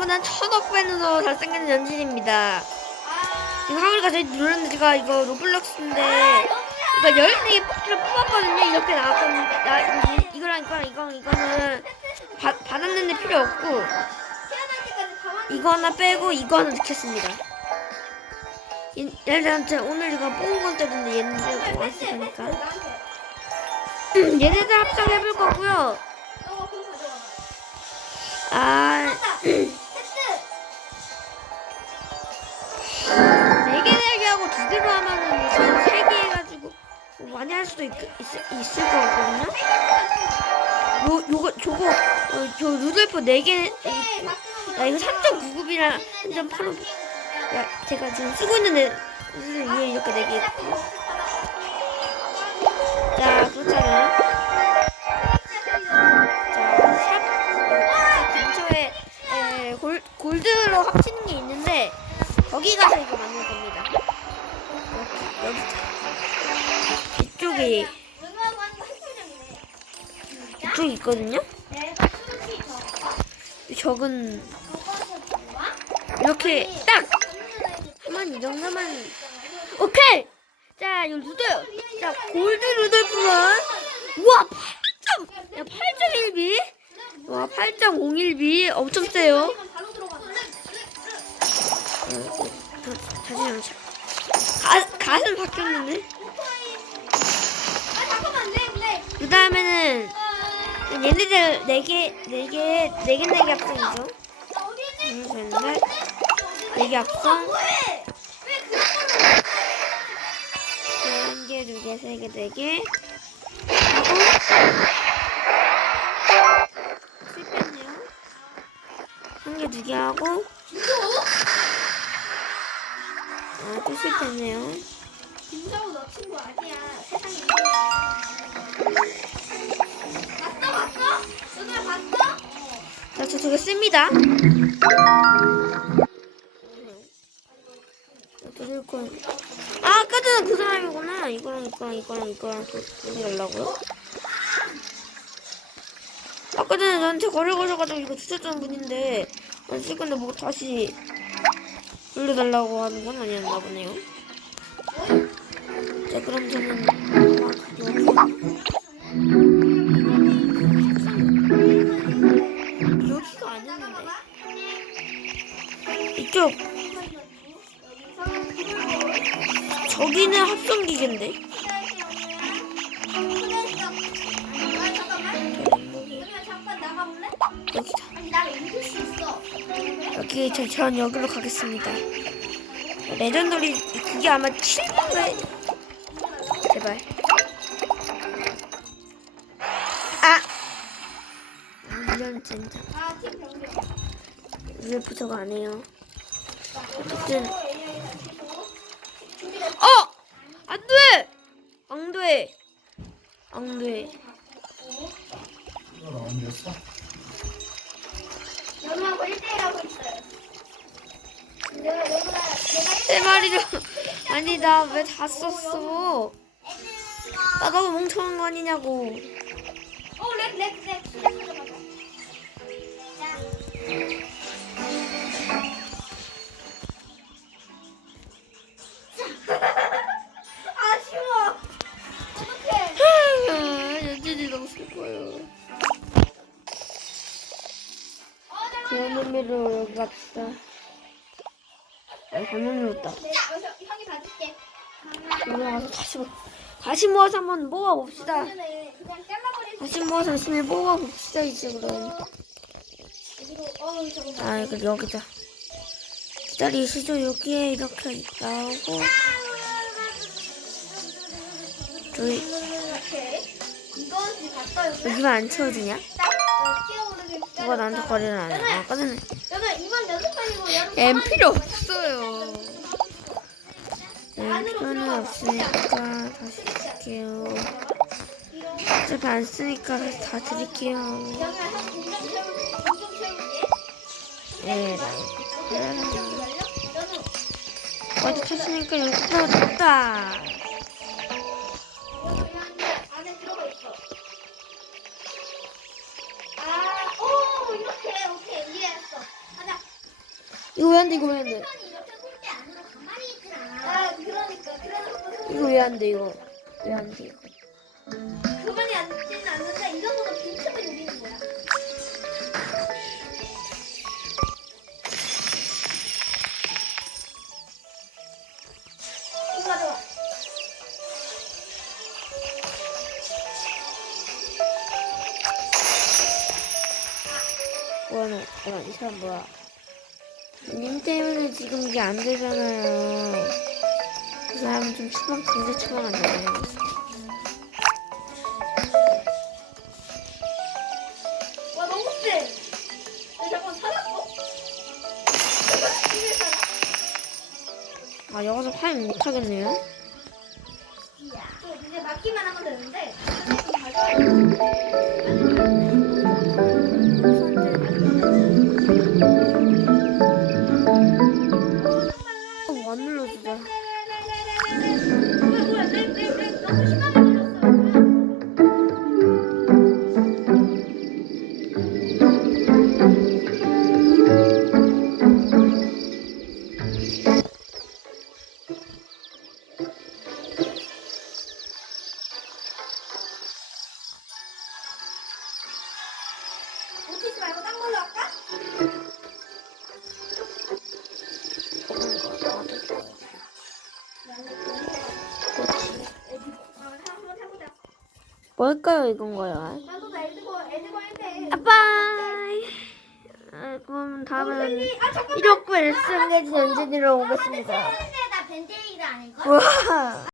사람보다 천억 배는 더 잘생긴 연진입니다. 지금 하울이가 저희 눌렀는데 제가 이거 로블록스인데 이거 14개 뽑기를 뽑았거든요. 이렇게 나왔거든요. 이거랑 이거랑 이거랑 이거는 받, 받았는데 필요 없고 이거 하나 빼고 이거 하나 넣겠습니다. 얘- 얘네들한테 오늘 이거 뽑은 건 때문에 얘네들 왔으니까 나한테. 얘네들 합성해볼 거고요. 아 두 개로 하면은 저는 세개 해가지고 뭐 많이 할 수도 있, 있, 있 을 것 같거든요. 요 요거 저거 어, 저 루돌프 네, 야 이거 3.9급이랑 3.8급 야 제가 지금 쓰고 있는데 위에 이렇게 네개 있고 햇불장이네. 이쪽 이 있거든요. 적은? 이렇게 딱 하면 이 정도만 오케이. 자 이거 루돌 자 골드 루돌프만 우와 8점 야 8.1비 와 8.01비 엄청 세요. 바로 들어가. 잠시만요. 가 가슴 바뀌었는데. 그 다음에는 얘네들 합성이죠. 나 어디 있니? 둘, 셋, 넷. 네개 합성. 한 개, 두 개, 세 개, 네 개. 하고 실패했네요. 한 개, 두 개 하고 아, 또 실패했네요. 김사우 너 친구 아니야. 세상에. 봤어 봤어? 너네 봤어? 자, 저 저거 씁니다. 건. 아, 아까 전에 그 사람이구나. 이거랑 이거랑 이거랑 이거랑 어디 가려고요? 아까 전에 나한테 거래 거셔가지고 이거 주셨던 분인데 안 쓸 건데 뭐 다시 돌려달라고 하는 건 아니었나 보네요. 자, 그럼 저는 여기가 아니었는데 이쪽 저기는 합성기계인데? 여기다. 여기 저, 전 여기로 가겠습니다 레전더리 그게 아마 7번에 제발 아! 아 이런 진짜. UF 저거 안 해요 어쨌든. 어! 안 돼! 안 돼! 안 돼. 안 됐어? 1대1하고 있어요. 내가 내가 내가 세 마리를. 아니, 나 왜 다 썼어? 나 너무 멍청한 거 아니냐고. 어 렉 렉렉 자. 아쉬워. 어떡해. 아, 연진이 너무 슬퍼요. 어. 그런 의미로 여기 갑시다. 아, 잘못 눌렀다. 네, 여기서 형이 받을게. 여기 와서 다시, 모- 다시 모아서 한번 모아봅시다. 전에 그냥 잘라버릴 수 다시 모아서 열심히 모아봅시다, 이제 그럼. 어, 아, 이거 여기다. 기다리시죠. 여기에 이렇게 나오고. 저희, 이렇게. 이건 지금 봤어요. 여기만 안 채워주냐? 딱 어, 누가 나한테 거리를 안 해. 연습 판이고 여러분. 엠 필요 없어요. 엠 필요는 없으니까 다시 드릴게요. 어차피 안 쓰니까 다 드릴게요. 예. 어디 쳤으니까 또 됐다. 이거 왜 안 돼? 이거 왜 안 돼? 이렇게 볼때 안으로 가만히 있진 않아. 아 그러니까 그래서 한번 이거 왜 안 돼? 이거 왜 안 돼? 이거? 가만히 앉지는 않는데 이 정도로 빈틈을 노리는 거야. 좋아 좋아. 뭐야, 너, 뭐야, 이 사람 뭐야? 님 때문에 지금 이게 안 되잖아요. 이 사람은 좀 추방, 굉장히 추방한다네. 와 너무 세. 너 잠깐 살았어? 이게 살아? 아, 여기서 파임 못하겠네요. 이제 맞기만 하면 되는데. 말고 딴 걸로 할까? 뭘까요, 이건 거야? 나도 나 에드고 에드고 할 때. 빠이. 아, 그럼 다음에는 아. 이렇게 일승해진 연진이로 오겠습니다. 나 벤데이가 아닐까? 우와.